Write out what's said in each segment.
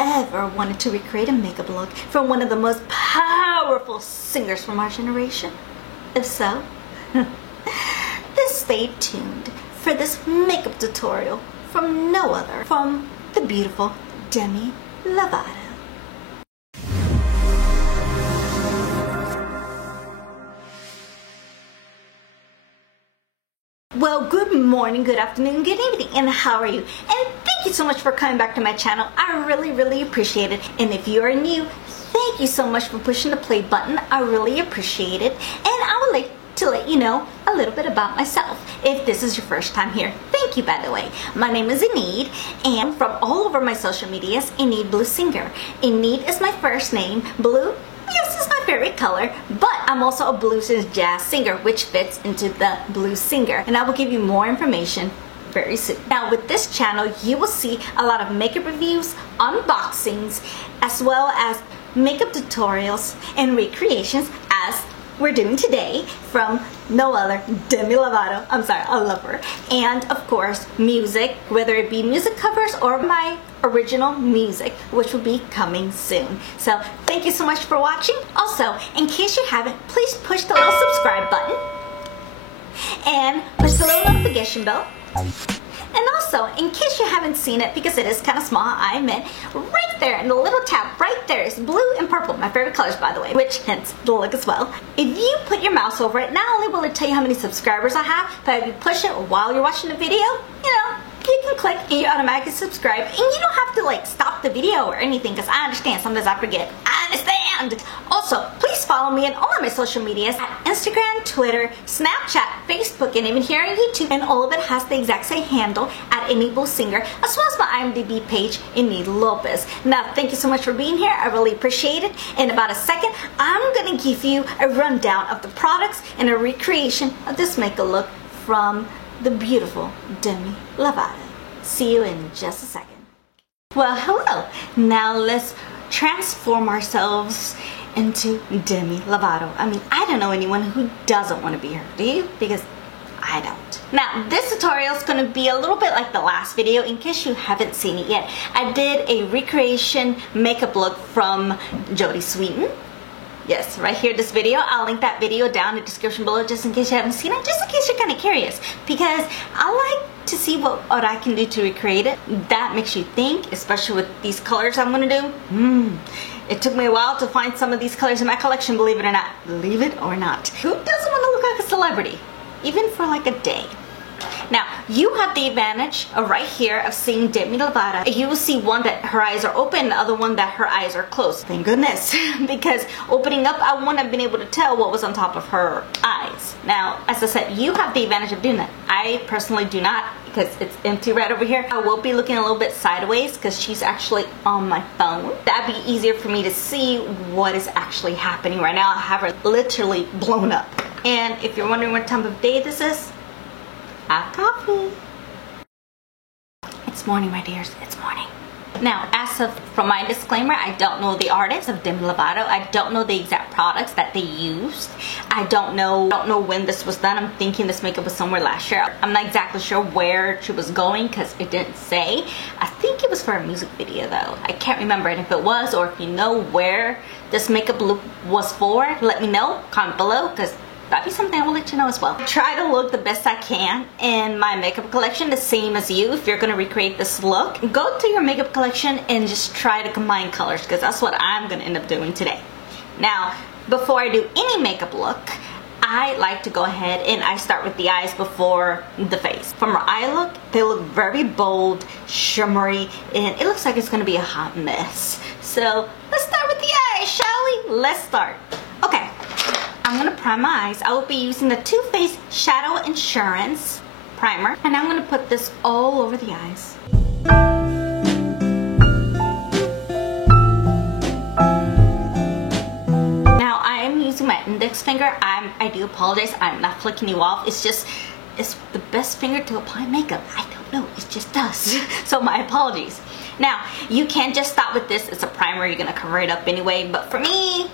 ever wanted to recreate a makeup look from one of the most powerful singers from our generation? If so, then stay tuned for this makeup tutorial from no other, from the beautiful Demi Lovato. Well, good morning, good afternoon, good evening, and how are you? And thank you so much for coming back to my channel. I really appreciate it. And if you are new, thank you so much for pushing the play button. I really appreciate it. And I would like to let you know a little bit about myself if this is your first time here. Thank you, by the way. My name is Enid, and from all over my social medias, Enid Blue Singer. Enid is my first name. Blue, yes, is my favorite color, but I'm also a blues and jazz singer, which fits into the blues singer. And I will give you more information very soon. Now, with this channel, you will see a lot of makeup reviews, unboxings, as well as makeup tutorials and recreations, as we're doing today from no other, Demi Lovato. I'm sorry, I love her. And of course, music, whether it be music covers or my original music, which will be coming soon. So thank you so much for watching. Also, in case you haven't, please push the little subscribe button and push the little notification bell. And also, in case you haven't seen it, because it is kind of small, I admit, right there in the little tab, right there is blue and purple, my favorite colors, by the way, which hence the look as well. If you put your mouse over it, not only will it tell you how many subscribers I have, but if you push it while you're watching the video, you know, you can click and you automatically subscribe, and you don't have to like stop the video or anything, because I understand sometimes I forget. I understand. Also, please follow me on all of my social medias at Instagram, Twitter, Snapchat, Facebook, and even here on YouTube, and all of it has the exact same handle at Enid Blue Singer, as well as my IMDb page, Enid Lopez. Now, thank you so much for being here. I really appreciate it. In about a second, I'm gonna give you a rundown of the products and a recreation of this makeup look from the beautiful Demi Lovato. See you in just a second. Well, hello. Now let's transform ourselves into Demi Lovato. I mean, I don't know anyone who doesn't want to be her, do you? Because I don't. Now, this tutorial is going to be a little bit like the last video in case you haven't seen it yet. I did a recreation makeup look from Jodie Sweetin. Yes, right here, this video. I'll link that video down in the description below just in case you haven't seen it, just in case you're kind of curious, because I like to see what I can do to recreate it. That makes you think, especially with these colors I'm going to do. It took me a while to find some of these colors in my collection, believe it or not. Believe it or not. Who doesn't want to look like a celebrity? Even for like a day. Now, you have the advantage of right here of seeing Demi Lovato. You will see one that her eyes are open, the other one that her eyes are closed. Thank goodness, because opening up, I wouldn't have been able to tell what was on top of her eyes. Now, as I said, you have the advantage of doing that. I personally do not, because it's empty right over here. I will be looking a little bit sideways because she's actually on my phone. That'd be easier for me to see what is actually happening right now. I have her literally blown up. And if you're wondering what time of day this is, have coffee. It's morning, my dears. It's morning. Now, as of from my disclaimer, I don't know the artist of Demi Lovato. I don't know the exact products that they used. I don't know when this was done. I'm thinking this makeup was somewhere last year. I'm not exactly sure where she was going because it didn't say. I think it was for a music video though. I can't remember, and if it was, or if you know where this makeup look was for, let me know. Comment below, because that'd be something I will let you know as well. I try to look the best I can in my makeup collection, the same as you. If you're going to recreate this look, go to your makeup collection and just try to combine colors, because that's what I'm going to end up doing today. Now, before I do any makeup look, I like to go ahead and I start with the eyes before the face. From her eye look, they look very bold, shimmery, and it looks like it's going to be a hot mess. So let's start with the eyes, shall we? Let's start. Okay. I'm going to prime my eyes. I will be using the Too Faced Shadow Insurance Primer. And I'm going to put this all over the eyes. Now I am using my index finger. I do apologize. I'm not flicking you off. It's the best finger to apply makeup. I don't know. It just does. So my apologies. Now, you can't just stop with this. It's a primer. You're going to cover it up anyway. But for me,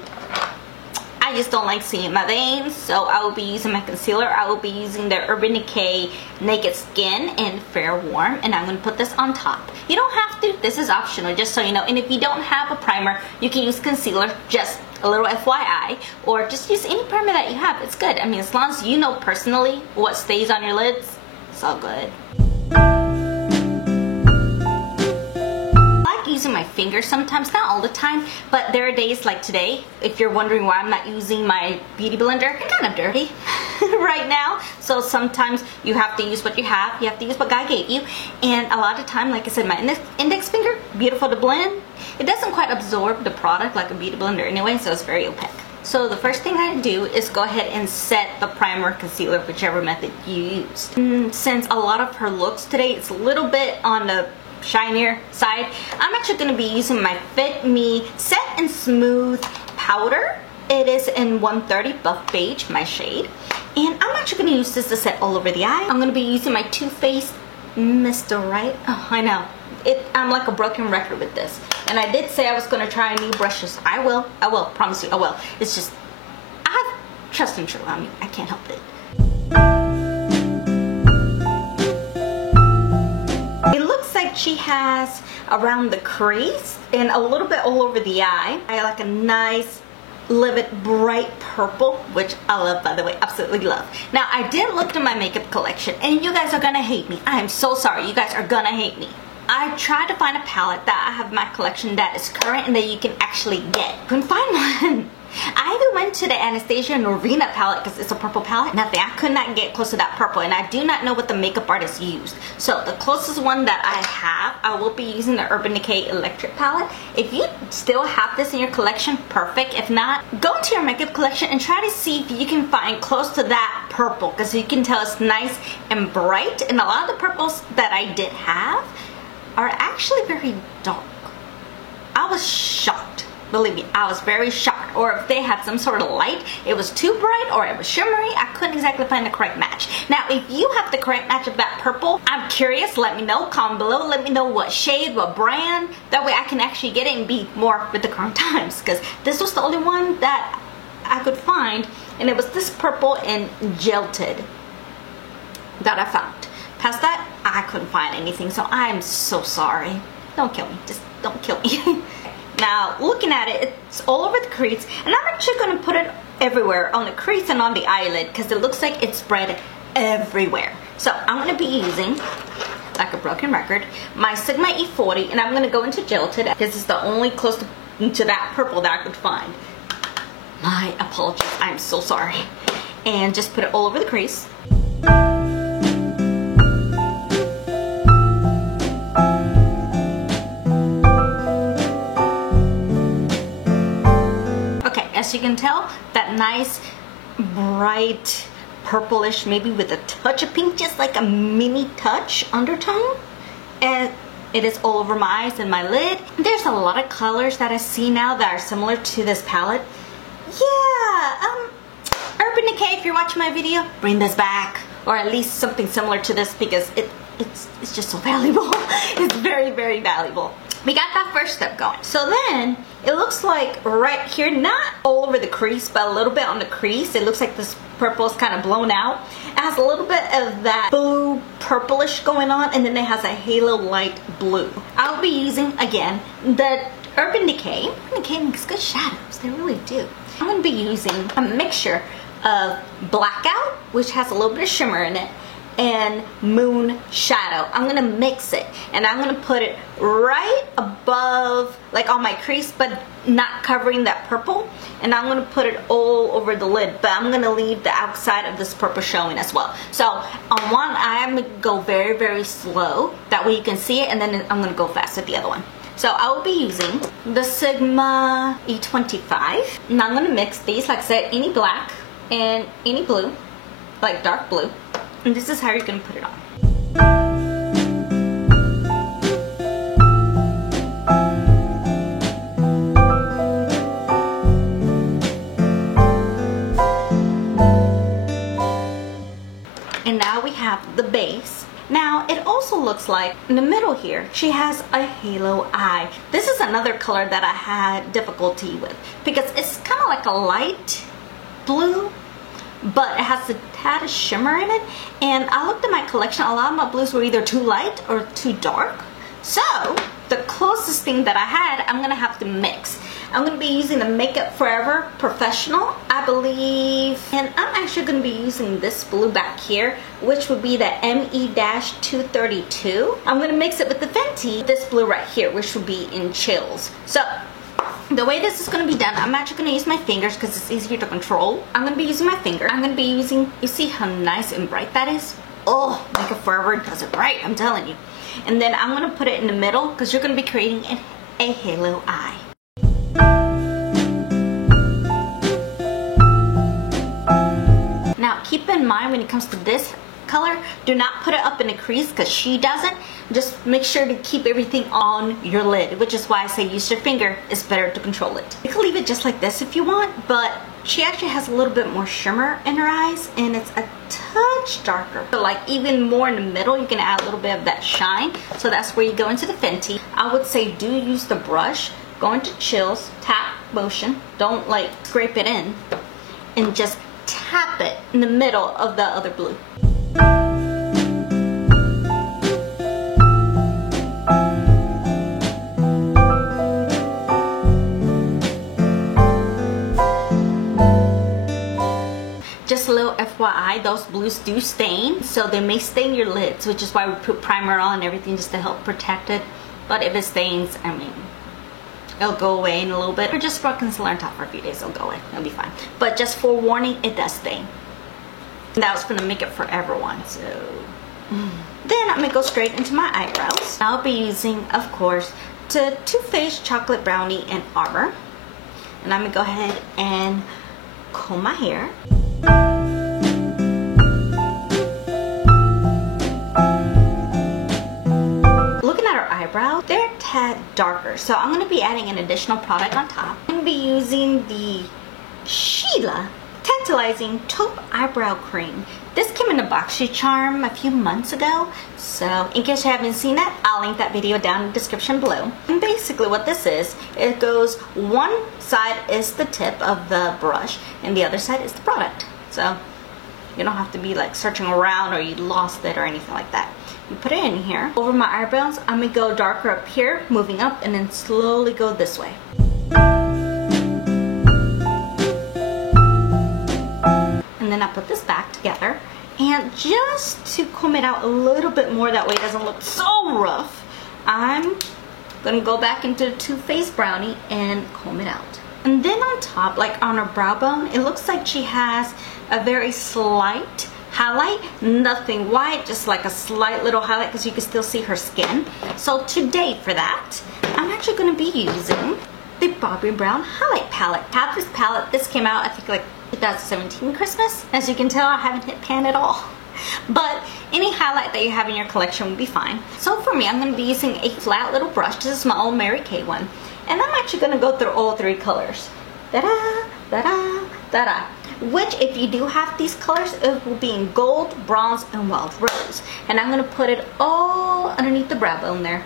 I just don't like seeing my veins, so I will be using my concealer. I will be using the Urban Decay Naked Skin in Fair Warm, and I'm going to put this on top. You don't have to, this is optional, just so you know. And if you don't have a primer, you can use concealer, just a little FYI, or just use any primer that you have. It's good. I mean, as long as you know personally what stays on your lids, it's all good. Using my fingers sometimes, not all the time, but there are days like today. If you're wondering why I'm not using my beauty blender, it's kind of dirty right now, so sometimes you have to use what you have. You have to use what God gave you, and a lot of time, like I said, my index finger, beautiful to blend. It doesn't quite absorb the product like a beauty blender anyway, so it's very opaque. So the first thing I do is go ahead and set the primer, concealer, whichever method you used. Since a lot of her looks today, it's a little bit on the shinier side, I'm actually going to be using my Fit Me Set and Smooth Powder. It is in 130 Buff Beige, my shade. And I'm actually going to use this to set all over the eye. I'm going to be using my Too Faced Mr. Right. Oh, I know. I'm like a broken record with this. And I did say I was going to try new brushes. I will, promise you, I will. It's just, I have trust and true. I mean, I can't help it. It looks like she has around the crease and a little bit all over the eye. I like a nice, livid, bright purple, which I love, by the way, absolutely love. Now, I did look in my makeup collection, and you guys are gonna hate me. I am so sorry. You guys are gonna hate me. I tried to find a palette that I have in my collection that is current and that you can actually get. Couldn't find one. I even went to the Anastasia Norvina palette because it's a purple palette. Nothing. I could not get close to that purple, and I do not know what the makeup artist used. So the closest one that I have, I will be using the Urban Decay Electric palette. If you still have this in your collection, perfect. If not, go into your makeup collection and try to see if you can find close to that purple, because you can tell it's nice and bright. And a lot of the purples that I did have are actually very dark. I was shocked. Believe me, I was very shocked. Or if they had some sort of light, it was too bright or it was shimmery, I couldn't exactly find the correct match. Now, if you have the correct match of that purple, I'm curious, let me know, comment below, let me know what shade, what brand. That way I can actually get it and be more with the current times, because this was the only one that I could find, and it was this purple and Jilted that I found. Past that, I couldn't find anything, so I'm so sorry. Don't kill me, just don't kill me. Now, looking at it, it's all over the crease, and I'm actually going to put it everywhere, on the crease and on the eyelid, because it looks like it's spread everywhere. So I'm going to be using, like a broken record, my Sigma E40, and I'm going to go into Jilted, because it's the only close to that purple that I could find. My apologies, I'm so sorry. And just put it all over the crease. As you can tell, that nice bright purplish, maybe with a touch of pink, just like a mini touch undertone, and it is all over my eyes and my lid. There's a lot of colors that I see now that are similar to this palette. Yeah, Urban Decay, if you're watching my video, bring this back, or at least something similar to this, because it's just so valuable. It's very, very valuable. We got that first step going. So then, it looks like right here, not all over the crease, but a little bit on the crease, it looks like this purple is kind of blown out. It has a little bit of that blue purplish going on, and then it has a halo light blue. I'll be using, again, the Urban Decay. Urban Decay makes good shadows, they really do. I'm going to be using a mixture of Blackout, which has a little bit of shimmer in it, and Moon Shadow. I'm gonna mix it, and I'm gonna put it right above, like on my crease, but not covering that purple. And I'm gonna put it all over the lid, but I'm gonna leave the outside of this purple showing as well. So on one eye, I'm gonna go very, very slow. That way you can see it, and then I'm gonna go fast with the other one. So I will be using the Sigma E25. And I'm gonna mix these, like I said, any black and any blue, like dark blue. And this is how you're going to put it on. And now we have the base. Now it also looks like in the middle here, she has a halo eye. This is another color that I had difficulty with, because it's kind of like a light blue, but it has a tad of shimmer in it. And I looked at my collection, a lot of my blues were either too light or too dark. So the closest thing that I had, I'm gonna have to mix. I'm gonna be using the Makeup Forever Professional, I believe, and I'm actually gonna be using this blue back here, which would be the ME-232. I'm gonna mix it with the Fenty, this blue right here, which would be in Chills. So the way this is going to be done, I'm actually going to use my fingers because it's easier to control. I'm going to be using my finger. I'm going to be using, you see how nice and bright that is? Oh, Makeup Forever does it right, I'm telling you. And then I'm going to put it in the middle because you're going to be creating a halo eye. Now keep in mind when it comes to this color, do not put it up in the crease because she doesn't. Just make sure to keep everything on your lid, which is why I say use your finger. It's better to control it. You can leave it just like this if you want, but she actually has a little bit more shimmer in her eyes and it's a touch darker. So like even more in the middle, you can add a little bit of that shine. So that's where you go into the Fenty. I would say do use the brush. Go into Chills, tap motion. Don't like scrape it in, and just tap it in the middle of the other blue. Just a little FYI, those blues do stain, so they may stain your lids, which is why we put primer on and everything just to help protect it. But if it stains, I mean, it'll go away in a little bit, or just rub concealer on top for a few days, it'll go away, it'll be fine. But just forewarning, it does stain. And that was from the Makeup Forever one, so. Then I'm gonna go straight into my eyebrows. I'll be using, of course, the Too Faced Chocolate Brownie in Arbor. And I'm gonna go ahead and comb my hair. Looking at her eyebrows, they're a tad darker, so I'm going to be adding an additional product on top. I'm going to be using the Sheila Tantalizing Taupe Eyebrow Cream. This came in a BoxyCharm a few months ago, so in case you haven't seen that, I'll link that video down in the description below. And basically what this is, it goes, one side is the tip of the brush and the other side is the product. So you don't have to be like searching around or you lost it or anything like that. You put it in here. Over my eyebrows, I'm gonna go darker up here, moving up, and then slowly go this way. And then I put this back together, and just to comb it out a little bit more, that way it doesn't look so rough, I'm gonna go back into the Too Faced Brownie and comb it out. And then on top, like on her brow bone, it looks like she has a very slight highlight, nothing white, just like a slight little highlight because you can still see her skin. So today for that, I'm actually gonna be using the Bobbi Brown highlight palette. I have this palette, this came out I think like 2017 Christmas. As you can tell, I haven't hit pan at all. But any highlight that you have in your collection will be fine. So for me, I'm going to be using a flat little brush. This is my old Mary Kay one. And I'm actually going to go through all three colors. Da-da, da-da, da-da. Which, if you do have these colors, it will be in gold, bronze, and wild rose. And I'm going to put it all underneath the brow bone there.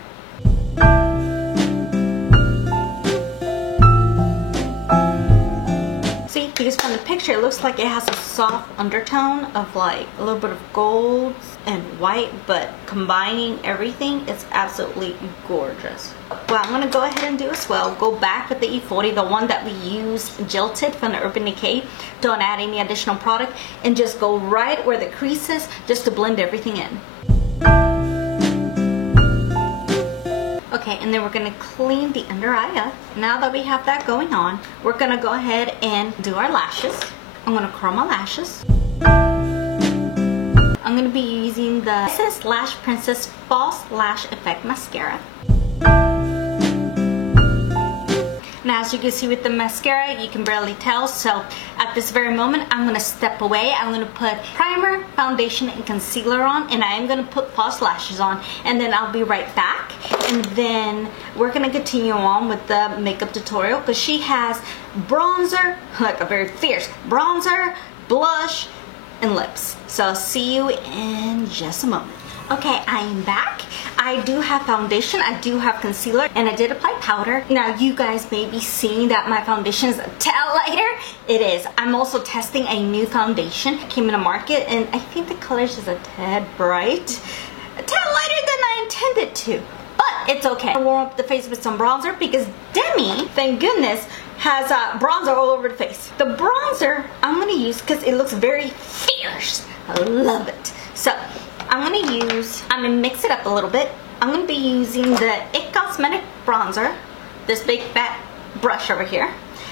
See, because from the picture it looks like it has a soft undertone of like a little bit of gold and white, but combining everything, it's absolutely gorgeous. What I'm going to go ahead and do as well, go back with the E40, the one that we used gel-tipped from the Urban Decay. Don't add any additional product, and just go right where the crease is just to blend everything in. Okay, and then we're going to clean the under eye up. Now that we have that going on, we're going to go ahead and do our lashes. I'm going to curl my lashes. I'm going to be using the Essence Lash Princess False Lash Effect Mascara. Now, as you can see with the mascara, you can barely tell, so at this very moment, I'm going to step away. I'm going to put primer, foundation, and concealer on, and I am going to put false lashes on, and then I'll be right back. And then we're going to continue on with the makeup tutorial, because she has bronzer, like a very fierce bronzer, blush, and lips. So I'll see you in just a moment. Okay, I am back. I do have foundation, I do have concealer, and I did apply powder. Now you guys may be seeing that my foundation is a tad lighter. It is. I'm also testing a new foundation. It came in the market and I think the colors is a tad bright. A tad lighter than I intended to. But it's okay. I warm up the face with some bronzer because Demi, thank goodness, has bronzer all over the face. The bronzer I'm going to use because it looks very fierce. I love it. So I'm going to mix it up a little bit. I'm going to be using the IT Cosmetic bronzer, this big fat brush over here.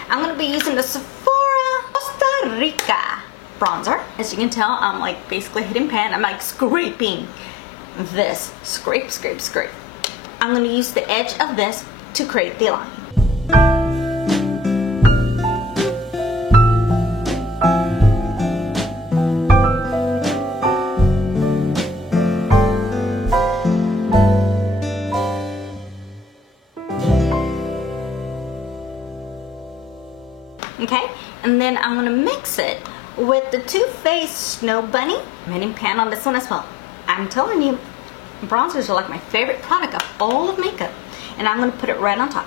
I'm going to be using the Sephora Costa Rica bronzer. As you can tell, I'm like basically hitting pan. I'm like scraping this. Scrape, scrape, scrape. I'm going to use the edge of this to create the line. Okay, and then I'm gonna mix it with the Too Faced Snow Bunny. I'm hitting pan on this one as well. I'm telling you, bronzers are like my favorite product of all of makeup. And I'm gonna put it right on top.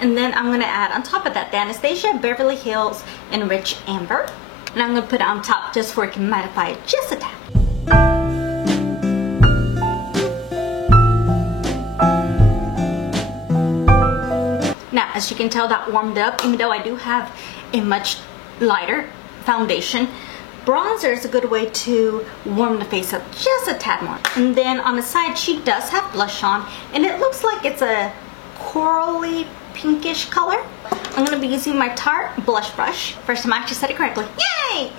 And then I'm gonna add on top of that the Anastasia Beverly Hills Enriched Amber. And I'm gonna put it on top just so it can mattify it just a tad. Now, as you can tell, that warmed up, even though I do have a much lighter foundation. Bronzer is a good way to warm the face up just a tad more. And then on the side, she does have blush on, and it looks like it's a corally pinkish color. I'm gonna be using my Tarte blush brush. First time I actually said it correctly. Yay!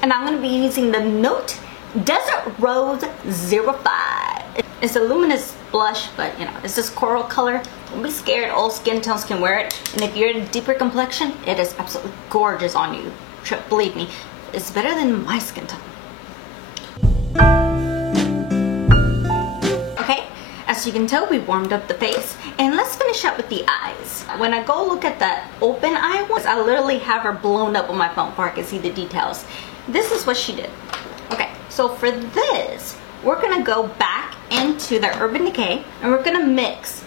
And I'm gonna be using the Note Desert Rose 05. It's a luminous blush, but you know, it's this coral color. Don't be scared, all skin tones can wear it. And if you're a deeper complexion, it is absolutely gorgeous on you. Believe me, it's better than my skin tone. Okay, as you can tell, we warmed up the face. And let's finish up with the eyes. When I go look at the open eye ones, I literally have her blown up on my phone before I can see the details. This is what she did. Okay, so for this, we're gonna go back into the Urban Decay and we're gonna mix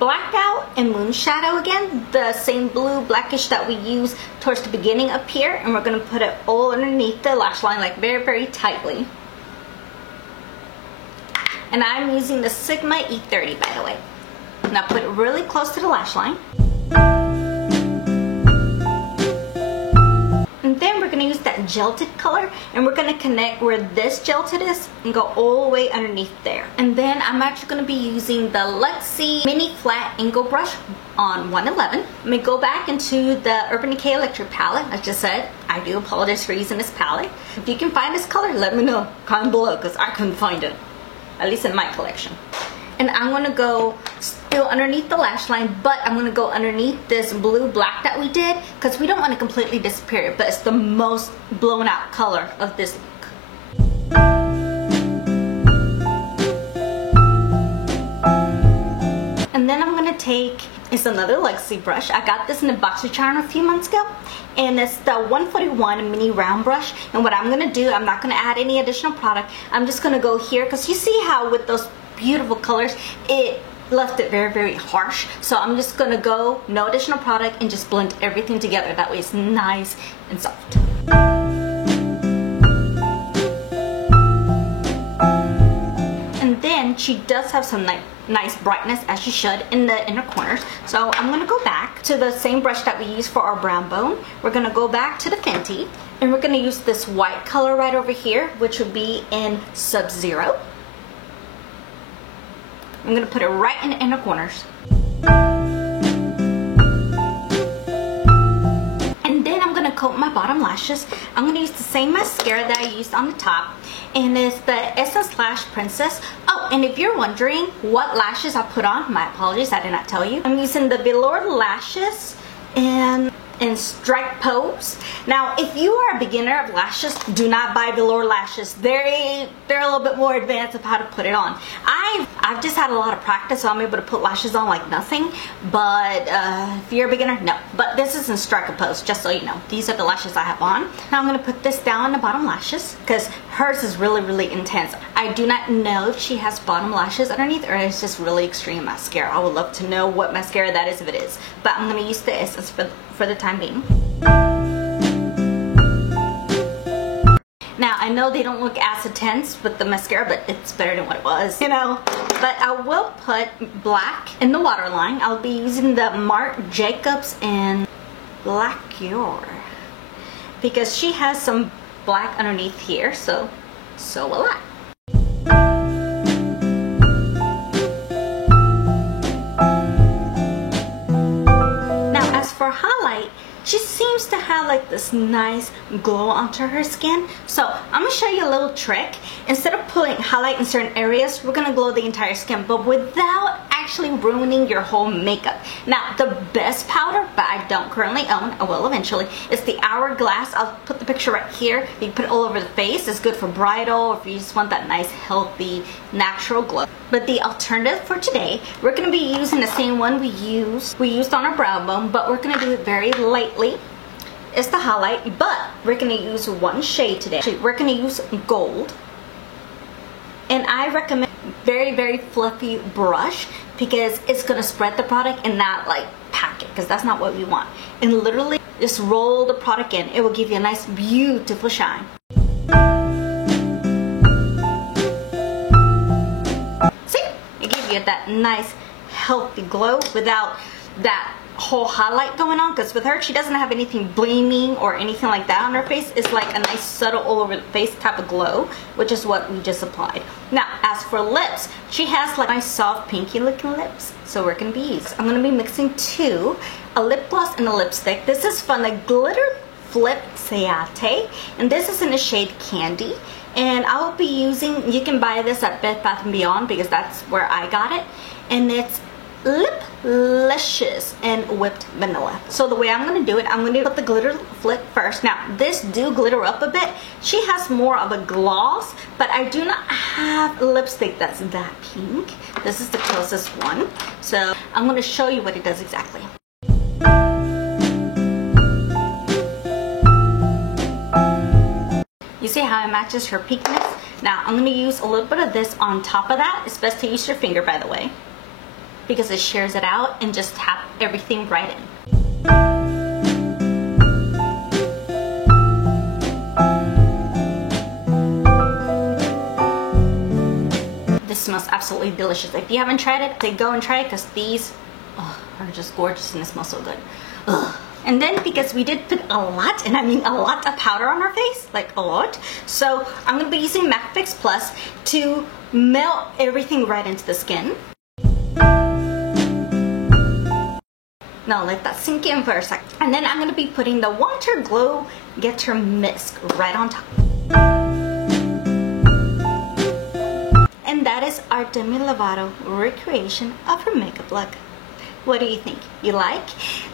Blackout and Moonshadow again, the same blue blackish that we use towards the beginning up here, and we're gonna put it all underneath the lash line, like very, very tightly. And I'm using the Sigma E30, by the way. Now put it really close to the lash line. And then we're going to use that gelted color, and we're going to connect where this gelted is and go all the way underneath there. And then I'm actually going to be using the Luxie Mini Flat Angle Brush on 111. Let me go back into the Urban Decay Electric palette. As I just said, I do apologize for using this palette. If you can find this color, let me know. Comment below, because I couldn't find it, at least in my collection. And I'm going to go still underneath the lash line, but I'm going to go underneath this blue black that we did, because we don't want to completely disappear it, but it's the most blown out color of this look. And then I'm going to take, it's another Luxie brush. I got this in a BoxyCharm a few months ago, and it's the 141 mini round brush. And what I'm going to do, I'm not going to add any additional product. I'm just going to go here, because you see how with those beautiful colors, it left it very, very harsh. So I'm just gonna go, no additional product, and just blend everything together. That way it's nice and soft. And then she does have some nice brightness, as she should, in the inner corners. So I'm gonna go back to the same brush that we used for our brown bone. We're gonna go back to the Fenty, and we're gonna use this white color right over here, which would be in Sub-Zero. I'm going to put it right in the inner corners. And then I'm going to coat my bottom lashes. I'm going to use the same mascara that I used on the top. And it's the Essence Lash Princess. Oh, and if you're wondering what lashes I put on, my apologies, I did not tell you. I'm using the Velour Lashes. And in strike pose. Now, if you are a beginner of lashes, do not buy velour lashes. They're a little bit more advanced of how to put it on. I've just had a lot of practice, so I'm able to put lashes on like nothing. But if you're a beginner, no. But this is in striker pose, just so you know. These are the lashes I have on. Now I'm gonna put this down on the bottom lashes because hers is really, really intense. I do not know if she has bottom lashes underneath or it's just really extreme mascara. I would love to know what mascara that is if it is. But I'm gonna use the Essence for the time being. Now, I know they don't look as intense with the mascara, but it's better than what it was, you know. But I will put black in the waterline. I'll be using the Marc Jacobs in Black Your, because she has some black underneath here, so will I. Now, as for highlight, she seems to have like this nice glow onto her skin. So I'm gonna show you a little trick. Instead of putting highlight in certain areas, we're gonna glow the entire skin, but without actually ruining your whole makeup. Now, the best powder, but I don't currently own, I will eventually, is the Hourglass. I'll put the picture right here. You can put it all over the face. It's good for bridal, or if you just want that nice, healthy, natural glow. But the alternative for today, we're gonna be using the same one we used on our brow bone, but we're gonna do it very lightly. It's the highlight, but we're gonna use one shade today. Actually, we're gonna use gold. And I recommend very, very fluffy brush because it's gonna spread the product and not like pack it, because that's not what we want. And literally just roll the product in. It will give you a nice, beautiful shine. See? It gives you that nice, healthy glow without that whole highlight going on, because with her, she doesn't have anything gleaming or anything like that on her face. It's like a nice subtle all over the face type of glow, which is what we just applied. Now, as for lips, she has like nice soft pinky looking lips, so we're gonna be using. I'm gonna be mixing two, a lip gloss and a lipstick. This is from the Glitter Flip Ciate, and this is in the shade Candy. And I'll be using, you can buy this at Bed Bath & Beyond because that's where I got it, and it's Liplicious and Whipped Vanilla. So the way I'm going to do it, I'm going to put the glitter flip first. Now, this do glitter up a bit. She has more of a gloss, but I do not have lipstick that's that pink. This is the closest one. So I'm going to show you what it does exactly. You see how it matches her pinkness? Now, I'm going to use a little bit of this on top of that. It's best to use your finger, by the way, because it shears it out, and just tap everything right in. This smells absolutely delicious. If you haven't tried it, then go and try it, because these are just gorgeous and they smell so good. And then, because we did put a lot, and I mean a lot of powder on our face, like a lot, so I'm going to be using MAC Fix Plus to melt everything right into the skin. Now let that sink in for a second. And then I'm going to be putting the Water Glow Getter Mist right on top. And that is our Demi Lovato recreation of her makeup look. What do you think? You like?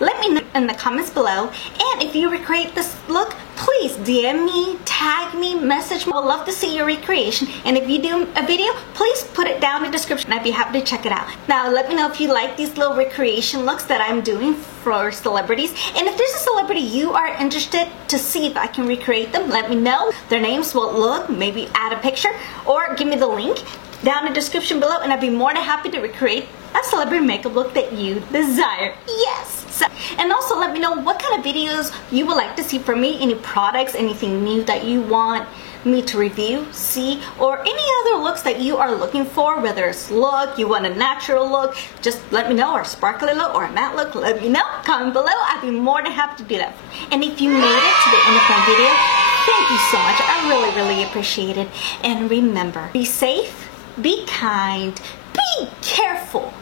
Let me know in the comments below. And if you recreate this look, please DM me, tag me, message me. I would love to see your recreation. And if you do a video, please put it down in the description. I'd be happy to check it out. Now, let me know if you like these little recreation looks that I'm doing for celebrities. And if there's a celebrity you are interested to see if I can recreate them, let me know. Their names, what look, maybe add a picture, or give me the link down in the description below, and I'd be more than happy to recreate a celebrity makeup look that you desire. Yes! So, and also let me know what kind of videos you would like to see from me, any products, anything new that you want me to review, see, or any other looks that you are looking for, whether it's look, you want a natural look, just let me know, or a sparkly look, or a matte look, let me know, comment below. I'd be more than happy to do that. And if you made it to the end of my video, thank you so much. I really, really appreciate it. And remember, be safe, be kind, be careful.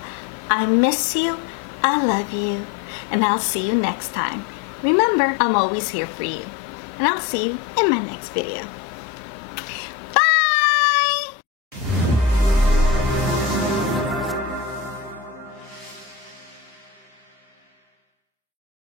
I miss you, I love you, and I'll see you next time. Remember, I'm always here for you, and I'll see you in my next video.